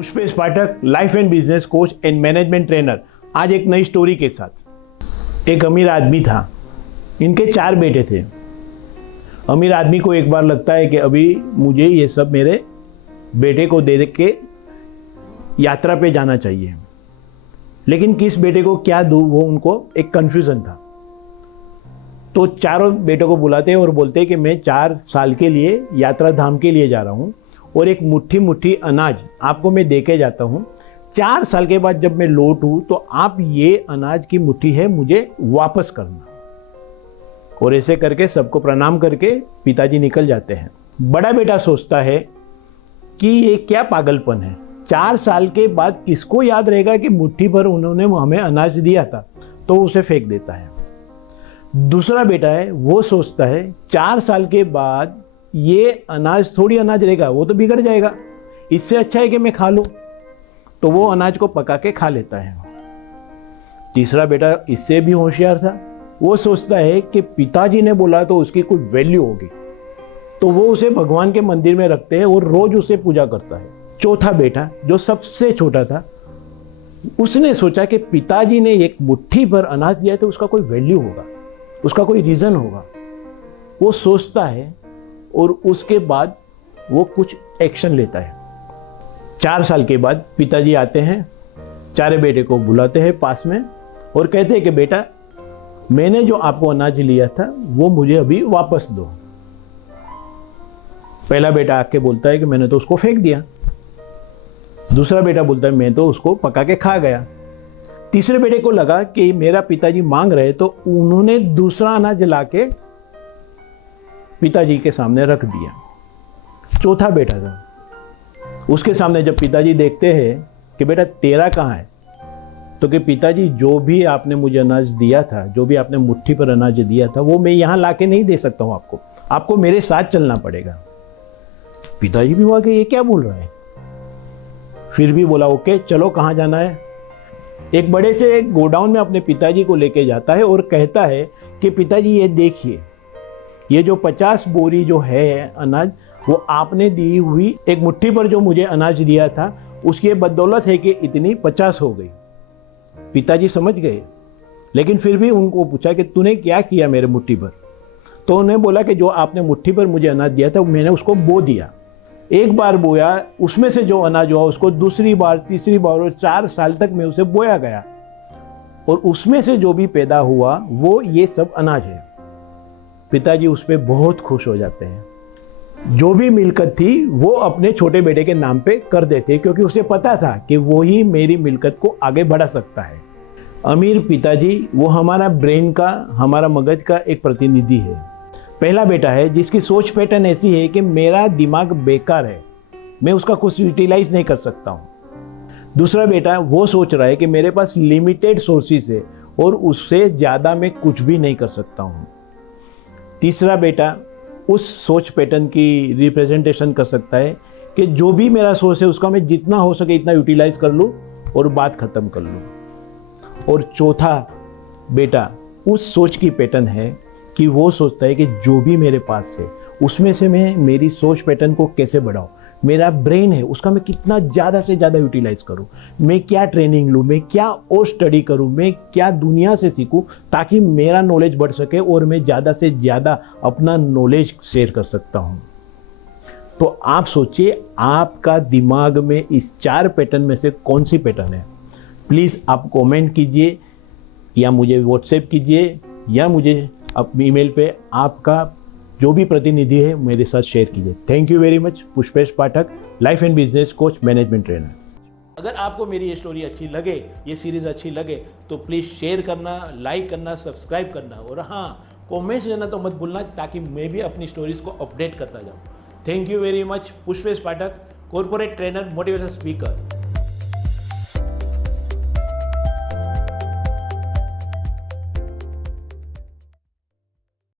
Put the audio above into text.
Pushpesh Pathak, life and business coach and management trainer. आज एक नई स्टोरी के साथ। एक अमीर आदमी था, इनके 4 बेटे थे। अमीर आदमी को एक बार लगता है कि अभी मुझे ये सब मेरे बेटे को दे के यात्रा पे जाना चाहिए, लेकिन किस बेटे को क्या दूँ वो उनको एक कन्फ्यूज़न था। तो चारों बेटों को बुलाते हैं और बोलते हैं कि मैं 4 साल के लिए यात्रा धाम के लिए जा रहा हूँ और एक मुट्ठी मुट्ठी अनाज आपको मैं दे के जाता हूँ। 4 साल के बाद जब मैं लौटूँ तो आप ये अनाज की मुट्ठी है मुझे वापस करना। और ऐसे करके सबको प्रणाम करके पिताजी निकल जाते हैं। बड़ा बेटा सोचता है कि ये क्या पागलपन है, 4 साल के बाद किसको याद रहेगा कि मुट्ठी भर उन्होंने हमें अनाज दिया था, तो उसे फेंक देता है। दूसरा बेटा है, वो सोचता है 4 साल के बाद ये अनाज थोड़ी अनाज रहेगा, वो तो बिगड़ जाएगा, इससे अच्छा है कि मैं खा लूं, तो वो अनाज को पका के खा लेता है। तीसरा बेटा इससे भी होशियार था, वो सोचता है कि पिताजी ने बोला तो उसकी कोई वैल्यू होगी, तो वो उसे भगवान के मंदिर में रखते हैं और रोज उसे पूजा करता है। चौथा बेटा जो सबसे छोटा था, उसने सोचा कि पिताजी ने एक मुट्ठी भर अनाज दिया तो उसका कोई वैल्यू होगा, उसका कोई रीजन होगा। वो सोचता है और उसके बाद वो कुछ एक्शन लेता है। 4 साल के बाद पिताजी आते हैं, 4 बेटे को बुलाते हैं पास में और कहते हैं कि बेटा मैंने जो आपको अनाज लिया था वो मुझे अभी वापस दो। पहला बेटा आके बोलता है कि मैंने तो उसको फेंक दिया। दूसरा बेटा बोलता है मैं तो उसको पका के खा गया। तीसरे बेटे को लगा कि मेरा पिताजी मांग रहे, तो उन्होंने दूसरा अनाज लाके पिताजी के सामने रख दिया। चौथा बेटा था, उसके सामने जब पिताजी देखते हैं कि बेटा तेरा कहाँ है, तो कि पिताजी जो भी आपने मुझे अनाज दिया था, जो भी आपने मुट्ठी पर अनाज दिया था, वो मैं यहाँ लाके नहीं दे सकता हूँ आपको मेरे साथ चलना पड़ेगा। पिताजी भी हुआ कि ये क्या बोल रहा है, फिर भी बोला ओके चलो, कहाँ जाना है। एक बड़े से गोडाउन में अपने पिताजी को लेके जाता है और कहता है कि पिताजी ये देखिए, ये जो 50 बोरी जो है अनाज, वो आपने दी हुई एक मुट्ठी पर जो मुझे अनाज दिया था उसकी बदौलत है कि इतनी 50 हो गई। पिताजी समझ गए, लेकिन फिर भी उनको पूछा कि तूने क्या किया मेरे मुट्ठी पर, तो उन्हें बोला कि जो आपने मुट्ठी पर मुझे अनाज दिया था मैंने उसको बो दिया। एक बार बोया, उसमें से जो अनाज हुआ उसको दूसरी बार, तीसरी बार और 4 साल तक में उसे बोया गया, और उसमें से जो भी पैदा हुआ वो ये सब अनाज है। पिताजी उस पर बहुत खुश हो जाते हैं। जो भी मिलकत थी वो अपने छोटे बेटे के नाम पे कर देते, क्योंकि उसे पता था कि वो ही मेरी मिलकत को आगे बढ़ा सकता है। अमीर पिताजी वो हमारा ब्रेन का, हमारा मगज का एक प्रतिनिधि है। पहला बेटा है जिसकी सोच पैटर्न ऐसी है कि मेरा दिमाग बेकार है, मैं उसका कुछ यूटिलाइज नहीं कर सकता हूँ। दूसरा बेटा वो सोच रहा है कि मेरे पास लिमिटेड सोर्सेस है और उससे ज़्यादा मैं कुछ भी नहीं कर सकता हूँ। तीसरा बेटा उस सोच पैटर्न की रिप्रेजेंटेशन कर सकता है कि जो भी मेरा सोर्स है उसका मैं जितना हो सके इतना यूटिलाइज कर लूँ और बात ख़त्म कर लूँ। और चौथा बेटा उस सोच की पैटर्न है कि वो सोचता है कि जो भी मेरे पास है उसमें से मैं मेरी सोच पैटर्न को कैसे बढ़ाऊँ, मेरा ब्रेन है उसका मैं कितना ज़्यादा से ज़्यादा यूटिलाइज करूँ, मैं क्या ट्रेनिंग लूँ, मैं क्या और स्टडी करूँ, मैं क्या दुनिया से सीखूँ ताकि मेरा नॉलेज बढ़ सके और मैं ज़्यादा से ज़्यादा अपना नॉलेज शेयर कर सकता हूँ। तो आप सोचिए आपका दिमाग में इस 4 पैटर्न में से कौन सी पैटर्न है। प्लीज़ आप कमेंट कीजिए या मुझे व्हाट्सएप कीजिए या मुझे अपनी ईमेल पे आपका जो भी प्रतिनिधि है मेरे साथ शेयर कीजिए। Thank you very much. Pushpesh Pathak, life and business coach, management trainer. अगर आपको मेरी ये स्टोरी अच्छी लगे, ये सीरीज अच्छी लगे, तो प्लीज़ शेयर करना, लाइक करना, सब्सक्राइब करना और हाँ, कमेंट्स देना तो मत भूलना, ताकि मैं भी अपनी स्टोरीज को अपडेट करता जाऊँ। Thank you very much. Pushpesh Pathak, corporate trainer, motivational speaker.